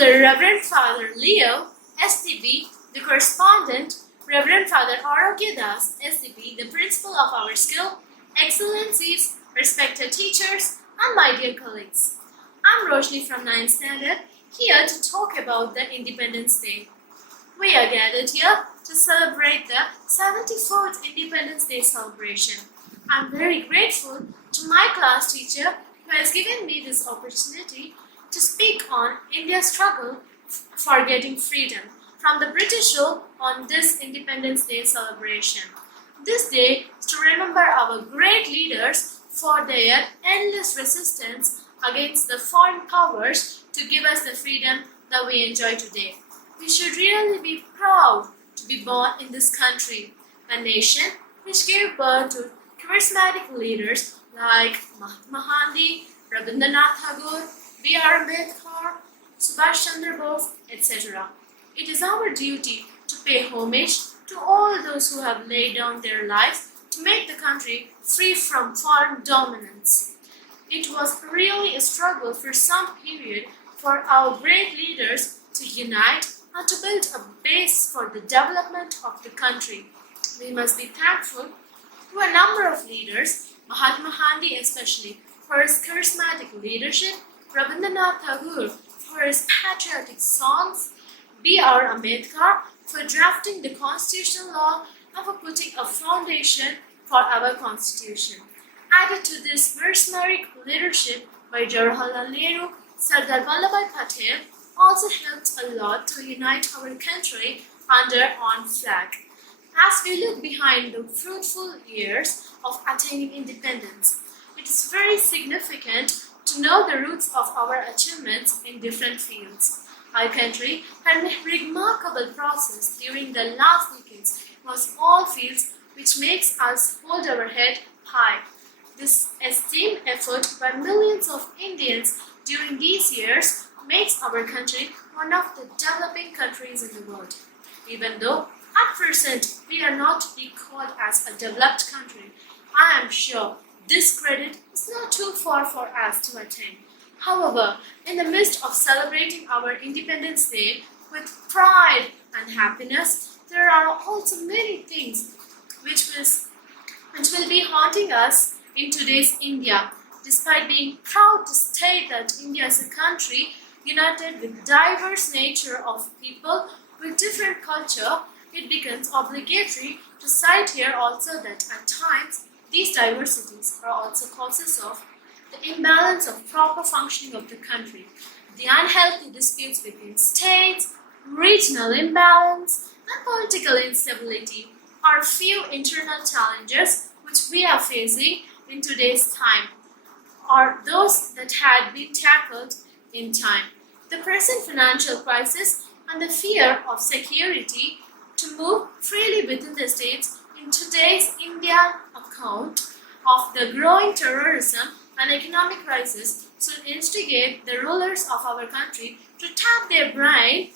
the Reverend Father Leo, STB, the correspondent, Reverend Father Arogyadas, STB, the principal of our school, Excellencies, respected teachers, and my dear colleagues. I'm Roshini from 9th Standard, here to talk about the Independence Day. We are gathered here to celebrate the 74th Independence Day celebration. I'm very grateful to my class teacher who has given me this opportunity to speak on India's struggle for getting freedom from the British rule on this Independence Day celebration. This day is to remember our great leaders for their endless resistance against the foreign powers to give us the freedom that we enjoy today. We should really be proud to be born in this country, a nation which gave birth to charismatic leaders like Mahatma Gandhi, Rabindranath Tagore, B.R. Ambedkar, Subhash Chandra Bose, etc. It is our duty to pay homage to all those who have laid down their lives to make the country free from foreign dominance. It was really a struggle for some period for our great leaders to unite and to build a base for the development of the country. We must be thankful to a number of leaders, Mahatma Gandhi especially, for his charismatic leadership, Rabindranath Tagore for his patriotic songs, B.R. Ambedkar for drafting the constitutional law and for putting a foundation for our constitution. Added to this mercenary leadership by Jawaharlal Nehru, Sardar Vallabhbhai Patel also helped a lot to unite our country under one flag. As we look behind the fruitful years of attaining independence, it is very significant to know the roots of our achievements in different fields. Our country had a remarkable process during the last decades across all fields, which makes us hold our head high. This esteemed effort by millions of Indians during these years makes our country one of the developing countries in the world. Even though at present we are not to be called as a developed country, I am sure this credit is not too far for us to attain. However, in the midst of celebrating our Independence Day with pride and happiness, there are also many things which will be haunting us in today's India. Despite being proud to state that India is a country united with diverse nature of people with different culture, it becomes obligatory to cite here also that at times these diversities are also causes of the imbalance of proper functioning of the country, the unhealthy disputes between states, regional imbalance, and political instability are few internal challenges which we are facing in today's time, or those that had been tackled in time. The present financial crisis and the fear of security to move freely within the states in today's Indian account of the growing terrorism and economic crisis should instigate the rulers of our country to tap their brain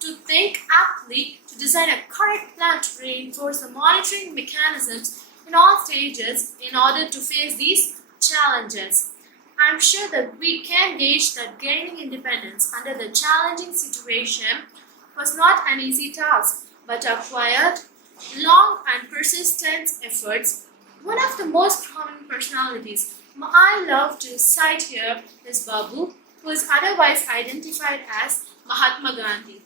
to think aptly to design a correct plan to reinforce the monitoring mechanisms in all stages in order to face these challenges. I am sure that we can gauge that gaining independence under the challenging situation was not an easy task, but acquired long and persistent efforts. One of the most prominent personalities I love to cite here is Babu, who is otherwise identified as Mahatma Gandhi.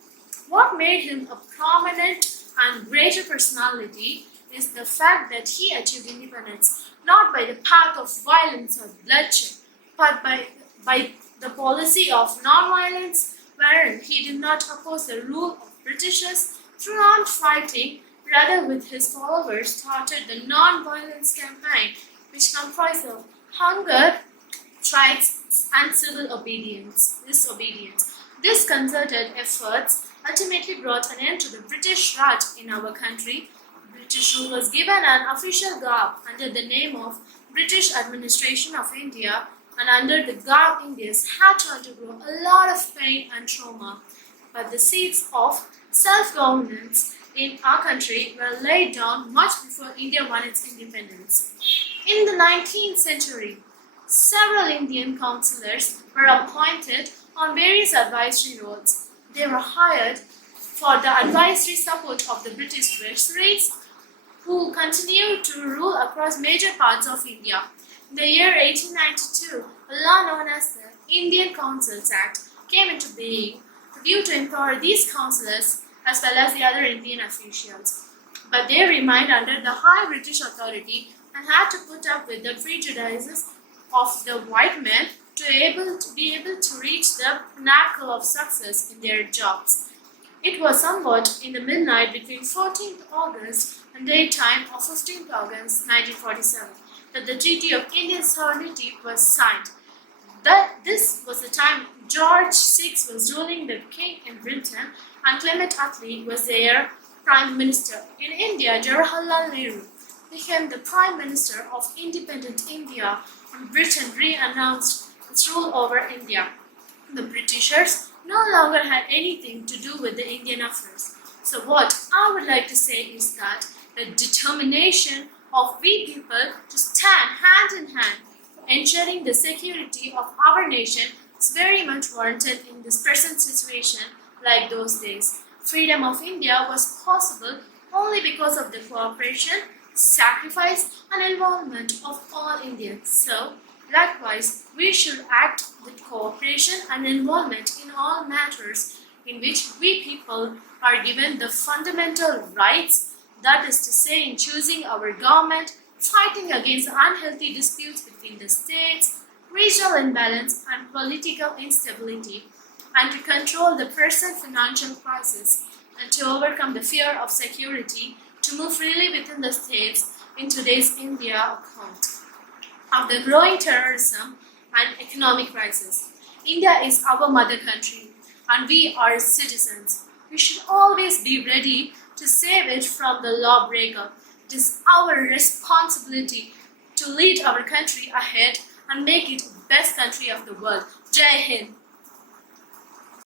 What made him a prominent and greater personality is the fact that he achieved independence not by the path of violence or bloodshed, but by the policy of non-violence, wherein he did not oppose the rule of Britishers through armed fighting. Rather, with his followers, started the non-violence campaign, which comprised of hunger, strikes, and civil disobedience. This concerted efforts ultimately brought an end to the British Raj in our country. British rule was given an official garb under the name of British Administration of India, and under the garb Indians had to undergo a lot of pain and trauma. But the seeds of self-governance in our country were laid down much before India won its independence. In the 19th century, several Indian councillors were appointed on various advisory roles. They were hired for the advisory support of the British Viceroys, who continued to rule across major parts of India. In the year 1892, a law known as the Indian Councils Act came into being, with a view to empower these councillors as well as the other Indian officials. But they remained under the high British authority and had to put up with the prejudices of the white men to be able to reach the pinnacle of success in their jobs. It was somewhat in the midnight between 14th August and daytime of 15th August 1947 that the Treaty of Indian Sovereignty was signed. This was the time George VI was ruling the king in Britain and Clement Attlee was their Prime Minister. In India, Jawaharlal Nehru became the Prime Minister of independent India and Britain re-announced its rule over India. The Britishers no longer had anything to do with the Indian affairs. So what I would like to say is that the determination of we people to stand hand in hand for ensuring the security of our nation is very much warranted in this present situation like those days. Freedom of India was possible only because of the cooperation, sacrifice and involvement of all Indians. So, likewise, we should act with cooperation and involvement in all matters in which we people are given the fundamental rights, that is to say, in choosing our government, fighting against unhealthy disputes between the states, regional imbalance and political instability, and to control the present financial crisis, and to overcome the fear of security, to move freely within the states in today's India account of the growing terrorism and economic crisis. India is our mother country and we are its citizens. We should always be ready to save it from the lawbreaker. It is our responsibility to lead our country ahead and make it the best country of the world. Jai Hind!